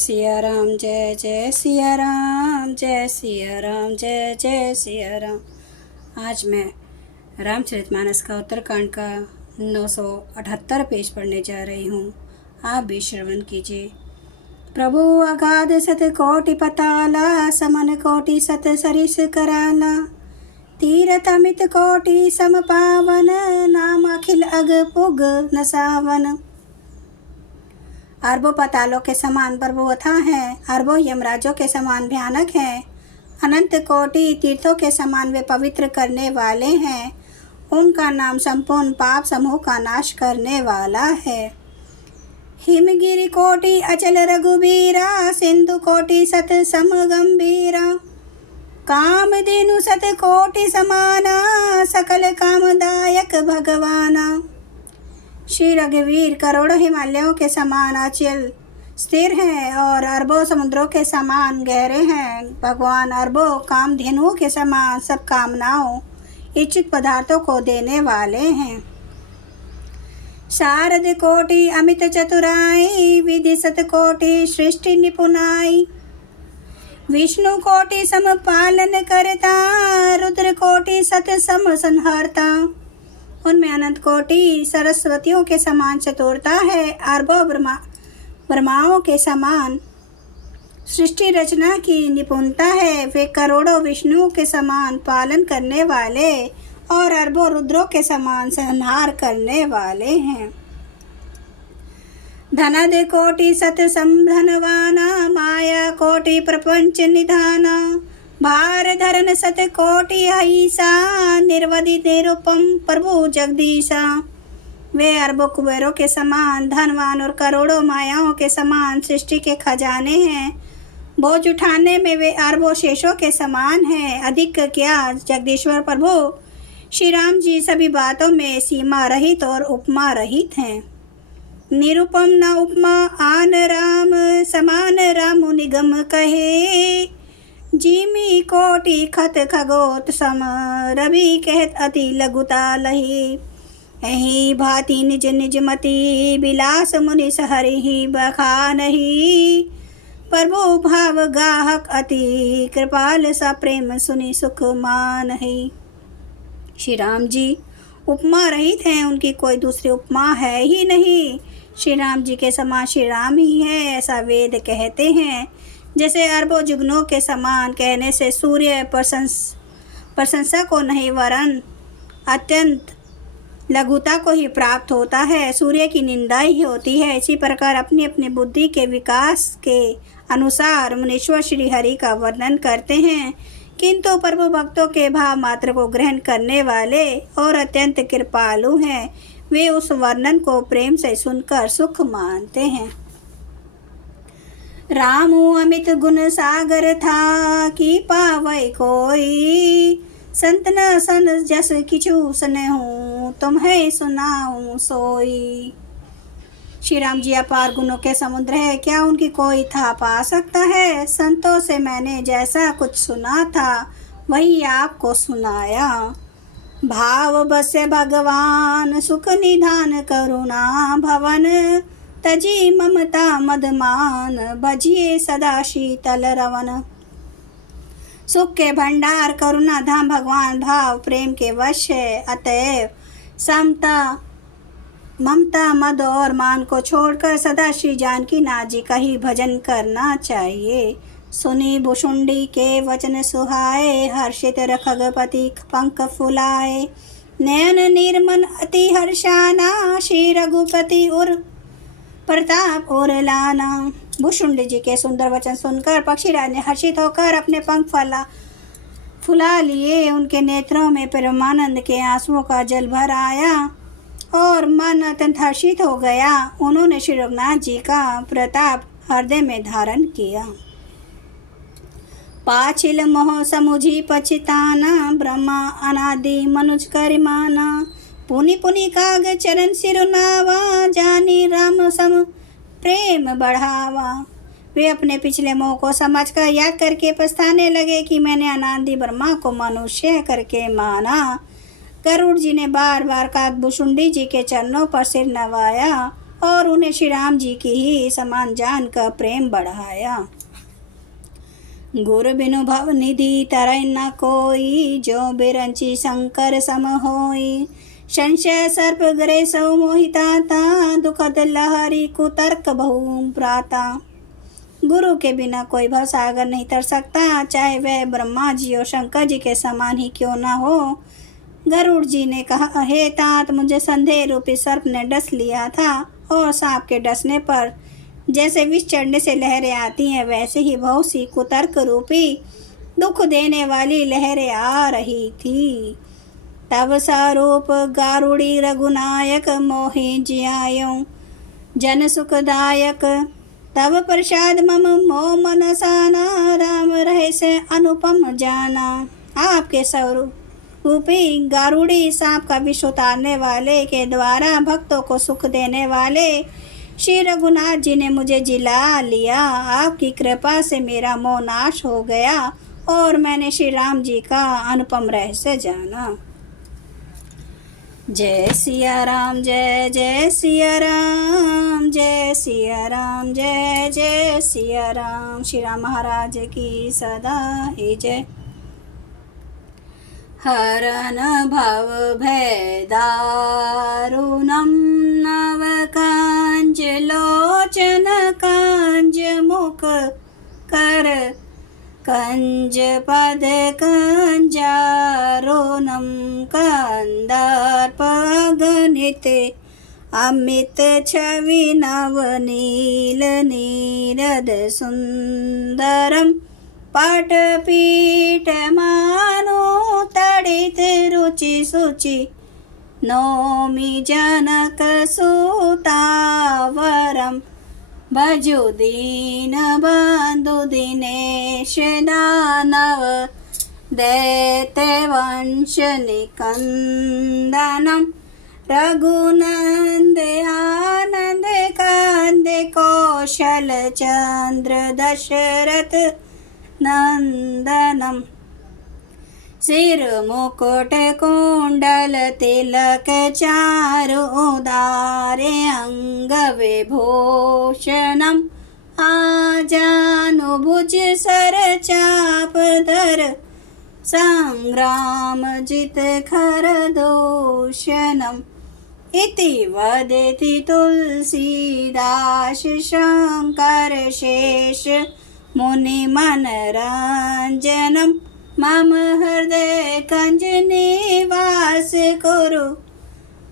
सिया राम, जय जय सिया राम, जय सिया राम, जय जय सिया राम। आज मैं रामचरितमानस का उत्तरकांड का 978 पेज पढ़ने जा रही हूँ। आप भी श्रवण कीजिए। प्रभु अगाध सत कोटि पताला, समन कोटि सत सरिस कराला। तीरथ अमित कोटि सम पावन, नाम अखिल अग पुग न सावन। अरबों पतालों के समान प्रभु अथाह हैं, अरबों यमराजों के समान भयानक हैं। अनंत कोटि तीर्थों के समान वे पवित्र करने वाले हैं। उनका नाम संपूर्ण पाप समूह का नाश करने वाला है। हिमगिरि कोटि अचल रघुबीरा, सिंधु कोटि सत सम गंभीरा। कामधेनु सत कोटि समाना, सकल कामदायक भगवाना। श्री रघुवीर करोड़ों हिमालयों के समान अचल स्थिर हैं और अरबों समुद्रों के समान गहरे हैं। भगवान अरबों कामधेनुओं के समान सब कामनाओं इच्छित पदार्थों को देने वाले हैं। शारद कोटि अमित चतुराई, विधि सत कोटि सृष्टि निपुणाई। विष्णु कोटि सम पालन करता, रुद्र कोटि सत सम संहारता। उनमें अनंत कोटि सरस्वतियों के समान चतुरता है। अरबों ब्रह्माओं के समान सृष्टि रचना की निपुणता है। वे करोड़ों विष्णुओं के समान पालन करने वाले और अरबों रुद्रों के समान संहार करने वाले हैं। धनद कोटि सत संधनवाना, माया कोटि प्रपंच निधाना। भार धरन सत कोटि अहिसा, निर्वधि निरुपम प्रभु जगदीशा। वे अरबों कुबेरों के समान धनवान और करोड़ों मायाओं के समान सृष्टि के खजाने हैं। बोझ उठाने में वे अरबों शेषों के समान हैं। अधिक क्या जगदीश्वर प्रभु श्री राम जी सभी बातों में सीमा रहित और उपमा रहित हैं। निरुपम न उपमा आन राम, समान राम निगम कहे। जिमी कोटि खत खगोत सम, रवि कहत अति लघुता लही। एहि भांति निज निज मति, बिलास मुनि हरि बखानहि। प्रभु भाव गाहक अति, कृपाल सा प्रेम सुनि सुख मानहि। श्री राम जी उपमा रहित हैं, उनकी कोई दूसरी उपमा है ही नहीं। श्री राम जी के समान श्री राम ही है, ऐसा वेद कहते हैं। जैसे अरबों जुगनों के समान कहने से सूर्य प्रशंसा को नहीं वरन अत्यंत लघुता को ही प्राप्त होता है। सूर्य की निंदा ही होती है। इसी प्रकार अपनी अपनी बुद्धि के विकास के अनुसार मुनीश्वर श्री हरि का वर्णन करते हैं, किंतु प्रभु भक्तों के भाव मात्र को ग्रहण करने वाले और अत्यंत कृपालु हैं। वे उस वर्णन को प्रेम से सुनकर सुख मानते हैं। रामु अमित गुण सागर था, की पावै कोई। संत न सन जस किछु सुनहु, तुम्हें सुनाऊं सोई। श्री राम जी अपार गुणों के समुद्र है, क्या उनकी कोई था पा सकता है। संतों से मैंने जैसा कुछ सुना था वही आपको सुनाया। भाव बसे भगवान, सुख निधान करुणा भवन। तजी ममता मदमान, भजिए सदा शीतल रवन। सुख के भंडार करुणा धाम भगवान भाव प्रेम के वश है। अतएव समता ममता मद और मान को छोड़कर सदा श्री जानकी नाथ जी का ही भजन करना चाहिए। सुनी भुषुंडी के वचन सुहाए, हर्षित रखगपति पंख फुलाए। नयन निर्मन अति हर्षाना, श्री रघुपति उर प्रताप और लाना। भुषुंडी जी के सुंदर वचन सुनकर पक्षीराज ने हर्षित होकर अपने पंख फुला लिए। उनके नेत्रों में परमानंद के आंसुओं का जल भर आया और मन अत्यंत हर्षित हो गया। उन्होंने श्री रघुनाथ जी का प्रताप हृदय में धारण किया। पाछिल मोह समुझी पछिताना, ब्रह्मा अनादि मनुज करिमाना। पुनि पुनि काग चरण सिरुनावा, जानी राम सम प्रेम बढ़ावा। वे अपने पिछले मोह को समझकर याद करके पछताने लगे कि मैंने अनादि ब्रह्मा को मनुष्य करके माना। गरुड़ जी ने बार बार काग भुषुंडी जी के चरणों पर सिर नवाया और उन्हें श्री राम जी की ही समान जानकर प्रेम बढ़ाया। गुरु बिनु भव निधि तरय न कोई, जो बिरंची शंकर सम होई। संशय सर्प गरे सौ मोहिताता, दुखद लहरी कुतर्क बहु प्राता। गुरु के बिना कोई भव सागर नहीं तर सकता, चाहे वह ब्रह्मा जी और शंकर जी के समान ही क्यों ना हो। गरुड़ जी ने कहा, हे तात, मुझे संदेह रूपी सर्प ने डस लिया था, और सांप के डसने पर जैसे विष चढ़ने से लहरें आती हैं, वैसे ही बहुत सी कुतर्क रूपी दुख देने वाली लहरें आ रही थी। तब स्वरूप गारुड़ी रघुनायक, मोहि जियायो जन सुखदायक। तब प्रसाद मम मोह मनसाना, राम रहे से अनुपम जाना। आपके स्वरूप रूपी गारुड़ी सांप का विष उतारने वाले के द्वारा भक्तों को सुख देने वाले श्री रघुनाथ जी ने मुझे जिला लिया। आपकी कृपा से मेरा मोह नाश हो गया और मैंने श्री राम जी का अनुपम रहस्य जाना। जय सिया राम, जय जय सिया राम, जय सिया राम, जय जय सिया राम। श्री राम महाराज की सदा ही जय। हरन भव भय दारुणं, नव कांज लोचन कांज मुख कर, कंज पद कंजारोनम कंदर्प अगणित, अमित छवि नवनील नीरद सुंदरम, पटपीठ मानो तड़ित रुचि सुचि, नौमि जनक सुतावरम, भजो दीन बंधु दिनेश दानव, दैत्य वंश निकंदनम, रघुनंद आनंद कंद कौशल चंद्र दशरथ नंदनम, सिर मुकुट कुंडल तिलक चारु उदारे अंग विभूषणम, आजानुभुज सर चाप धर, संग्राम जित खर दूषणम। इति वदति तुलसीदास शंकर शेष मुनि मनरंजनम, मम हृदय कंज निवास कुरु,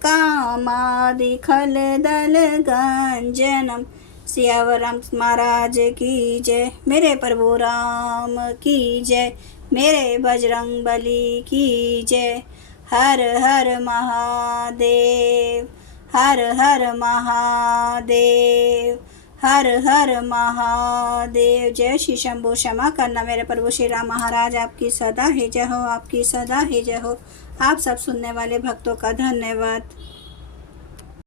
कामादि खल दल गंजनम। सियावर राम महाराज की जय। मेरे प्रभु राम की जय। मेरे बजरंग बली की जय। हर हर महादेव, हर हर महादेव, हर हर महादेव। जय श्री शंभु। क्षमा करना मेरे प्रभु श्री राम महाराज, आपकी सदा ही जय हो, आपकी सदा ही जय हो। आप सब सुनने वाले भक्तों का धन्यवाद।